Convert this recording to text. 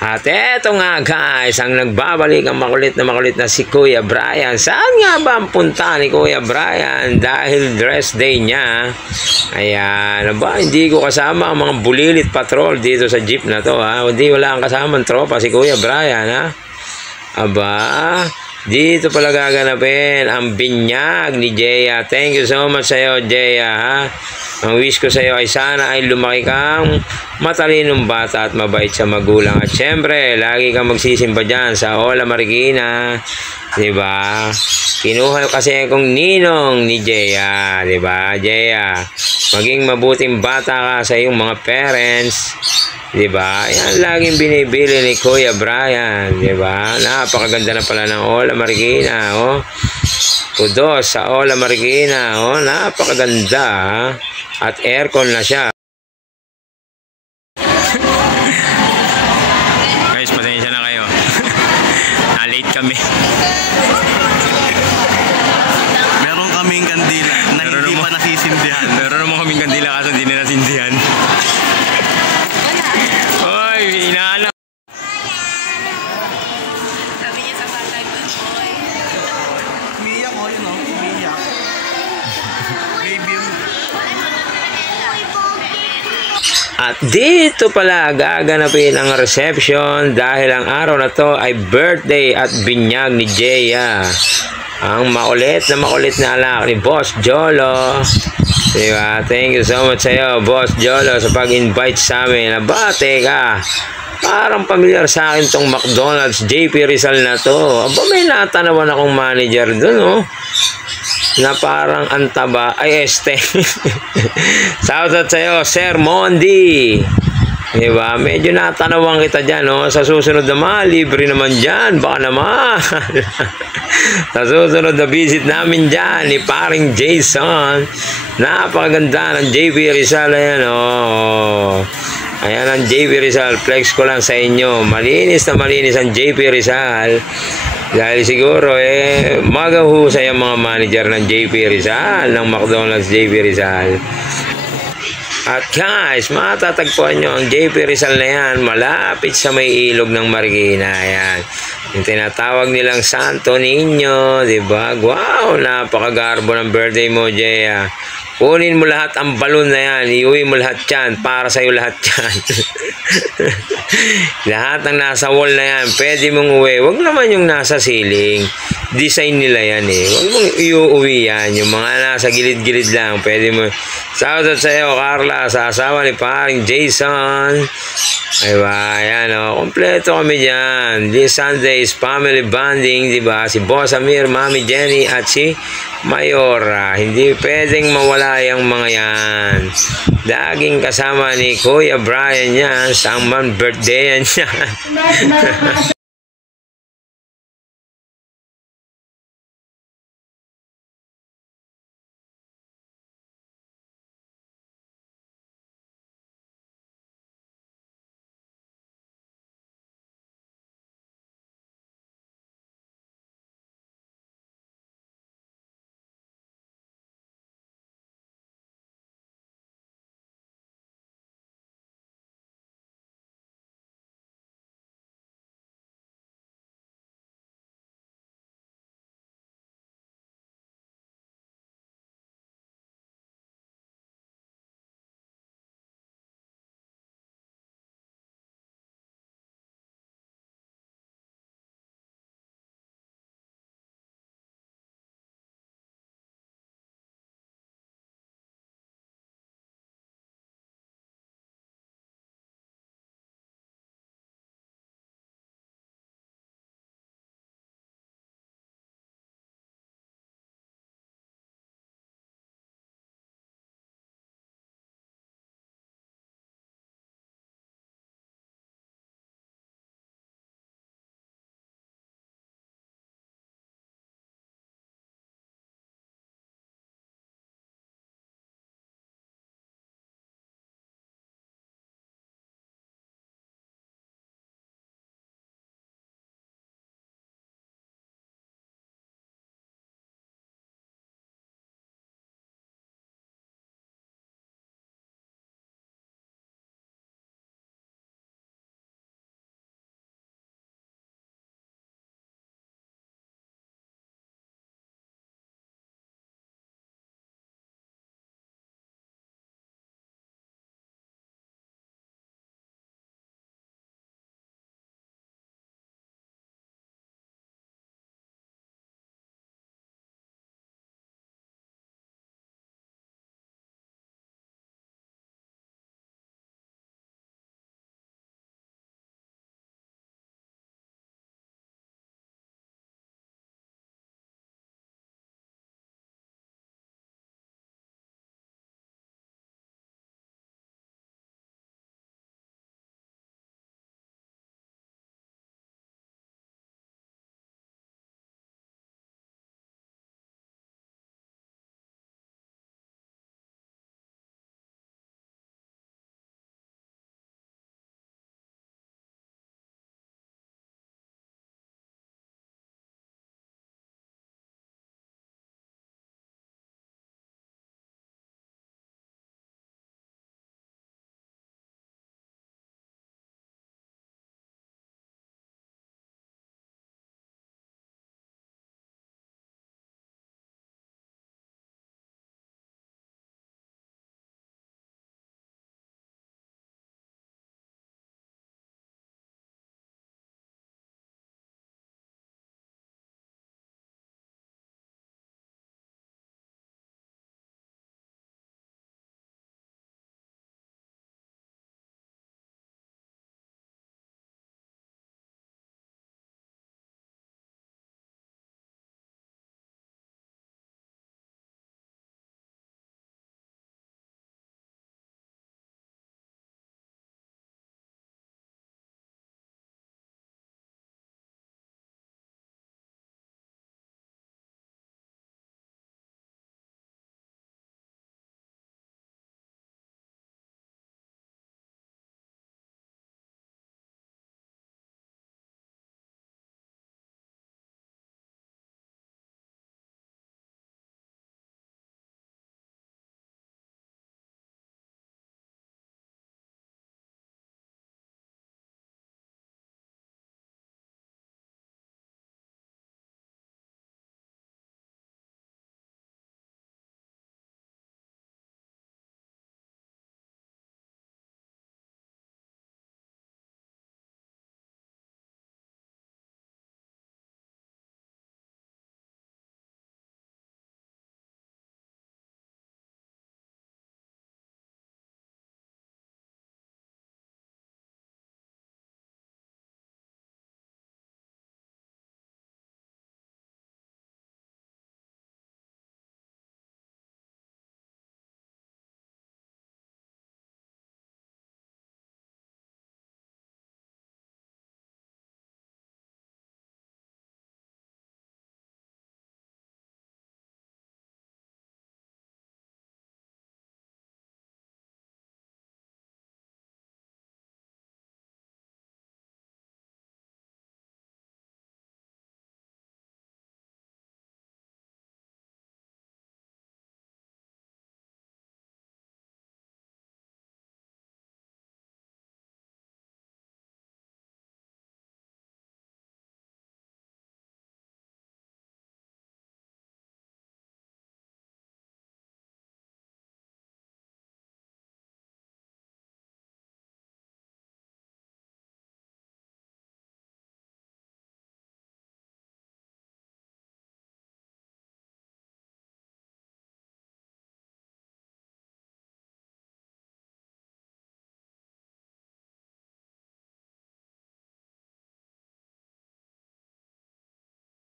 At eto nga guys, ang nagbabalik ang makulit na si Kuya Brian. Saan nga ba ang punta ni Kuya Brian? Dahil dress day niya. Ayan, ba, hindi ko kasama ang mga bulilit patrol dito sa jeep na to ha. Hindi, wala ang kasamang tropa si Kuya Brian ha. Aba, dito pala gaganapin ang binyag ni Jeya. Thank you so much sa'yo Jeya ha. Ang wish ko sa iyo ay sana ay lumaki kang matalinong bata at mabait sa magulang. At syempre, lagi kang magsisimba dyan sa Ola Marikina. Diba? Kinuha kasi akong ninong ni Jeya. Diba, Jeya? Maging mabuting bata ka sa iyong mga parents. Diba? Yan laging binibili ni Kuya Brian. Diba? Napakaganda na pala ng Ola Marikina. Oh. Kudos sa Ola Marikina. Oh. Napakaganda. At aircon na siya. Guys, pasensya na kayo. Na-late kami. Meron kaming kandila na hindi pa nasisindihan. Meron naman kaming kandila kaso hindi na nasindihan. Oy, inaanap. Sabi niya sa bata, good boy. Umiiyak ko yun, umiiyak. Baby mo. At dito pala gaganapin ang reception dahil ang araw na to ay birthday at binyag ni Jeya. Ang makulit na anak ni Boss Jolo. Diba? Thank you so much sa iyo, Boss Jolo, sa pag-invite sa amin. Aba, teka. Parang familiar sa akin tong McDonald's JP Rizal na to. Aba, may natanawan akong manager dun, oh. Na parang antaba ay este. Shoutout sa'yo Sir Mondi, diba? Medyo natanawan kita dyan, no? Sa susunod naman libre naman dyan, baka naman. Sa susunod na visit namin dyan ni paring Jason. Napakaganda ng JP Rizal. Ayan, oh. Ayan ang JP Rizal. Flex ko lang sa inyo, malinis na malinis ang JP Rizal. Dahil siguro magahusay ang mga manager ng JP Rizal, ng McDonald's JP Rizal. At guys, matatagpuan nyo ang JP Rizal na yan malapit sa may ilog ng Marikina. Ayan, yung tinatawag nilang Santo Niño, diba? Wow, napakagarbo ng birthday mo, Jeya. Kunin mo lahat ang balon na yan, iuwi mo lahat yan, para sa'yo lahat yan. Lahat ng nasa wall na yan, pwede mong uwi. Huwag naman yung nasa ceiling. Design nila yan eh. Huwag mong iuwi yan. Yung mga nasa gilid-gilid lang, pwede mo. Shoutout sa iyo, Carla, sa asawa ni paring Jason. Diba? Ayan o. Kompleto kami dyan. This Sunday is family bonding. Diba? Si Boss Amir, Mami Jenny, at si Mayora. Hindi pwedeng mawala yung mga yan. Laging kasama ni Kuya Brian yan. Sangman birthday yan.